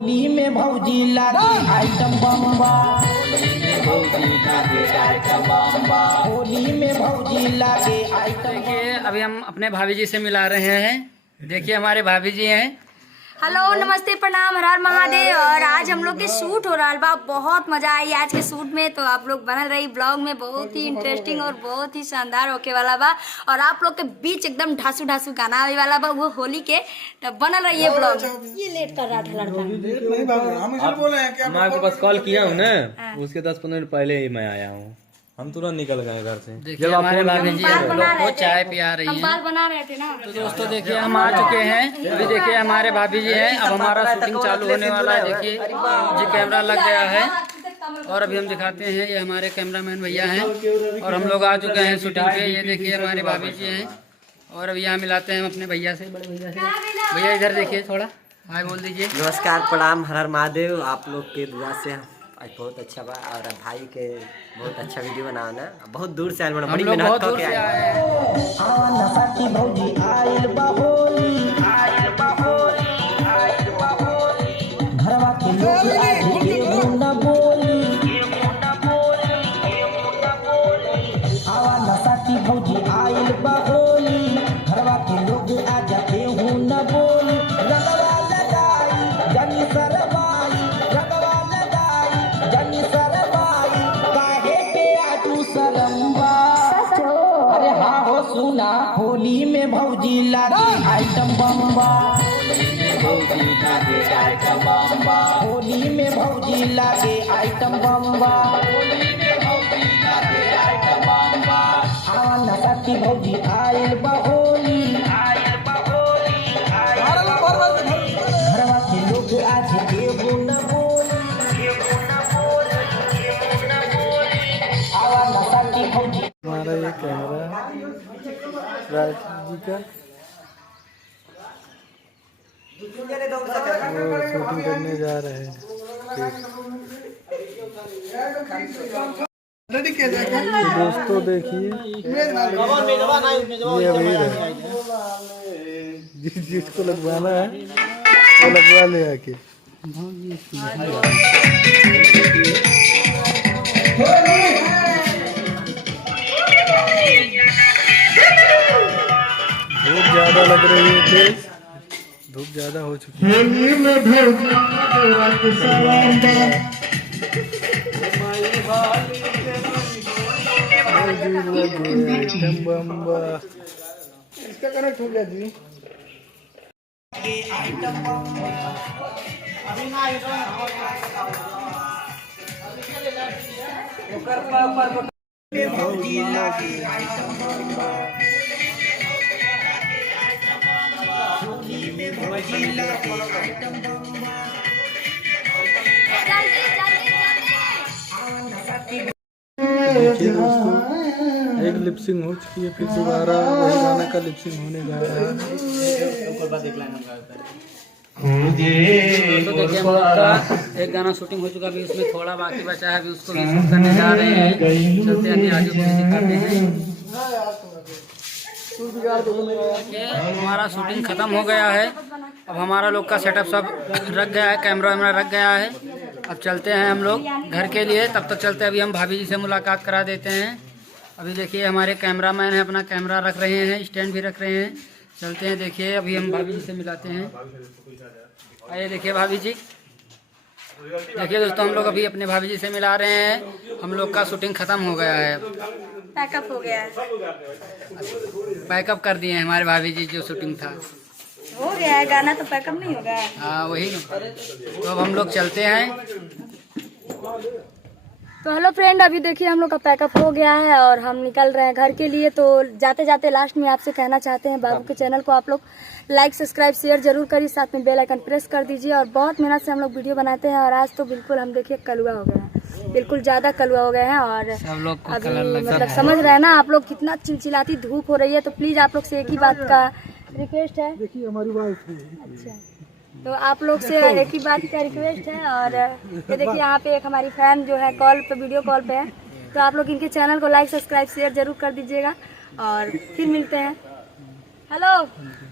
होली में भौजी लागे आइटम बम्बा, होली में भौजी लागे आइटम। देखिए अभी हम अपने भाभी जी से मिला रहे हैं। देखिए हमारे भाभी जी हैं। हेलो, नमस्ते, प्रणाम, हर हर महादेव। और आज हम लोग के शूट हो रहा बा, बहुत मजा आई आज के शूट में। तो आप लोग बनल रही ब्लॉग में, बहुत ही इंटरेस्टिंग और बहुत ही शानदार होके वाला बा। और आप लोग के बीच एकदम ढासू ढासू गाना आने वाला बा, वो होली के। तो बनल रही है ब्लॉग। ये लेट कर रहा था लड़का। मैं आपके पास कॉल किया हूँ ना, उसके 10-15 मिनट पहले ही मैं आया हूँ। हम तुरंत निकल गए घर से। देखिए हमारे भाभी जी हम लोग को चाय पिला रही हम हैं। बाल बना रहे थे ना। तो दोस्तों देखिए हम आ चुके हैं। अभी देखिए हमारे भाभी जी हैं। अब हमारा शूटिंग चालू होने वाला है। देखिए जी कैमरा लग गया है और अभी हम दिखाते हैं। ये हमारे कैमरामैन भैया हैं और हम लोग आ चुके हैं शूटिंग पे। ये देखिए हमारे भाभी जी हैं और अभी यहाँ मिलाते हैं हम अपने भैया से, बड़े भैया से। भैया इधर देखिए, थोड़ा हाय बोल दीजिए। नमस्कार, प्रणाम, हर हर महादेव। आप लोग के दुआ से आज बहुत अच्छा बा और भाई के बहुत अच्छा वीडियो बनाना। बहुत दूर से आए, बड़ी मेहनत बहुत दूर करके से आए। आए हैं। भौजी आइल बा होली, आइल बा होली, आइल बा होली। घरवा के लोग आगे एगो न बोली, एगो न बोली, एगो न बोली। आवा नशा की भौजी आइल बा होली, घरवा के लोग आजा एगो न बोली। रंगवा लगाई जनी सरवाई, रंगवा लगाई जनी सरवाई। काहे पे आजू सरम्बा, अरे हाँ हो सुना। होली में भौजी लागे आइटम बम्बा, होली में भौजी लागे आइटम बम्बा। आवा नशा की भौजी आइल बा होली, आइल बा होली, आइल बा होली। घरवा के लोग आज एगो न बोली, एगो न बोली, एगो न बोली। आवा नशा की भौजी। हमारा ये कैमरा राज जी का, और शूटिंग करने जा रहे हैं। तो दोस्तों देखिए ये अमीर है, जिसको लगवाना है वो लगवा ले आके। धूप ज्यादा लग रही है, तेज धूप ज्यादा हो चुकी है। इसका कनेक्ट हो गया जी। देखिए दोस्तों, एक लिपसिंग हो चुकी है, फिर दोबारा वही गाना का लिपसिंग होने जा रहा है। तो देखिए हम लोग का एक गाना शूटिंग हो चुका है। अभी उसमें थोड़ा बाकी बचा है, अभी उसको भी शूट करने जा रहे हैं। चलते हैं अभी आगे पूरी दिखाते हैं। हमारा शूटिंग खत्म हो गया है। अब हमारा लोग का सेटअप सब रख गया है, कैमरा वैमरा रख गया है। अब चलते हैं हम लोग घर के लिए। तब तक चलते हैं, अभी हम भाभी जी से मुलाकात करा देते हैं। अभी देखिए हमारे कैमरामैन हैं, अपना कैमरा रख रहे हैं, स्टैंड भी रख रहे हैं। चलते हैं, देखिए अभी हम भाभी जी से मिलाते हैं। आइए देखिए भाभी जी। देखिए दोस्तों हम लोग अभी अपने भाभी जी से मिला रहे हैं। हम लोग का शूटिंग खत्म हो गया है, पैकअप हो गया है, पैकअप कर दिए हैं हमारे भाभी जी। जो शूटिंग था हो गया है, गाना तो पैकअप नहीं होगा। हाँ वही ना। तो अब हम लोग चलते हैं। तो हेलो फ्रेंड, अभी देखिए हम लोग का पैकअप हो गया है और हम निकल रहे हैं घर के लिए। तो जाते जाते लास्ट में आपसे कहना चाहते हैं, बाबू के चैनल को आप लोग लाइक, सब्सक्राइब, शेयर जरूर करिए, साथ में बेल आइकन प्रेस कर दीजिए। और बहुत मेहनत से हम लोग वीडियो बनाते हैं और आज तो बिल्कुल हम देखिए कलुआ हो गए हैं, बिल्कुल ज़्यादा कलुआ हो गए हैं। और सब लोग को अभी कलर लग मतलब समझ रहे हैं ना आप लोग, कितना चिलचिलाती धूप हो रही है। तो प्लीज़ आप लोग से एक ही बात का रिक्वेस्ट है। देखिए हमारी वाइफ है। अच्छा, तो आप लोग से एक ही बात का रिक्वेस्ट है। और ये देखिए यहाँ पे एक हमारी फैन जो है कॉल पे, वीडियो कॉल पे है। तो आप लोग इनके चैनल को लाइक, सब्सक्राइब, शेयर जरूर कर दीजिएगा और फिर मिलते हैं। हेलो।